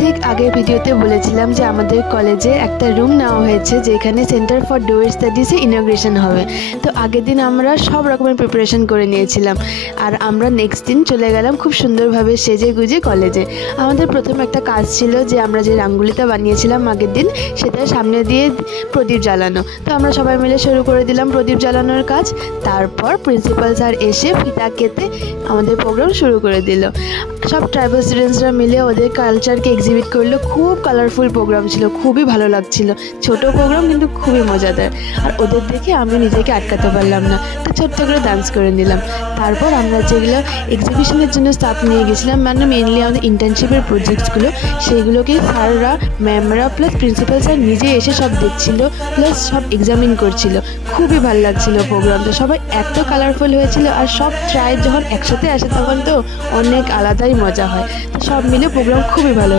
ঠিক আগের ভিডিওতে বলেছিলাম যে আমাদের কলেজে একটা রুম নেওয়া হয়েছে যেখানে সেন্টার ফর ডুয়ার স্টাডিজে ইনগ্রেশন হবে। তো আগের দিন আমরা সব রকমের প্রিপারেশন করে নিয়েছিলাম, আর আমরা নেক্সট দিন চলে গেলাম খুব সুন্দরভাবে সেজে গুজে কলেজে। আমাদের প্রথম একটা কাজ ছিল যে আমরা যে রাঙ্গুলিটা বানিয়েছিলাম আগের দিন সেটার সামনে দিয়ে প্রদীপ জ্বালানো। তো আমরা সবাই মিলে শুরু করে দিলাম প্রদীপ জ্বালানোর কাজ। তারপর প্রিন্সিপাল স্যার এসে ফিতা কেটে আমাদের প্রোগ্রাম শুরু করে দিল। সব ট্রাইবাল স্টুডেন্টসরা মিলে ওদের কালচারকে এক্সিবিট করলো। খুব কালারফুল প্রোগ্রাম ছিল, খুবই ভালো লাগছিল। ছোট প্রোগ্রাম কিন্তু খুবই মজাদার, আর ওদের দেখে আমি নিজেকে আটকাতে পারলাম না, তো ছোট্ট করে ডান্স করে নিলাম। তারপর আমরা যেগুলো এক্সিবিশনের জন্য স্টাফ নিয়ে গেছিলাম, মানে মেনলি আমাদের ইন্টার্নশিপের প্রজেক্টসগুলো, সেইগুলোকে স্যাররা, ম্যামরা প্লাস প্রিন্সিপাল স্যার নিজে এসে সব দেখছিল, প্লাস সব এক্সামিন করছিল। খুবই ভালো লাগছিল প্রোগ্রামটা, সবাই এত কালারফুল হয়েছিল। আর সব ট্রাইব যখন একসাথে আসে তখন তো অনেক আলাদাই মজা হয়। তো সব মিলে প্রোগ্রাম খুবই ভালো।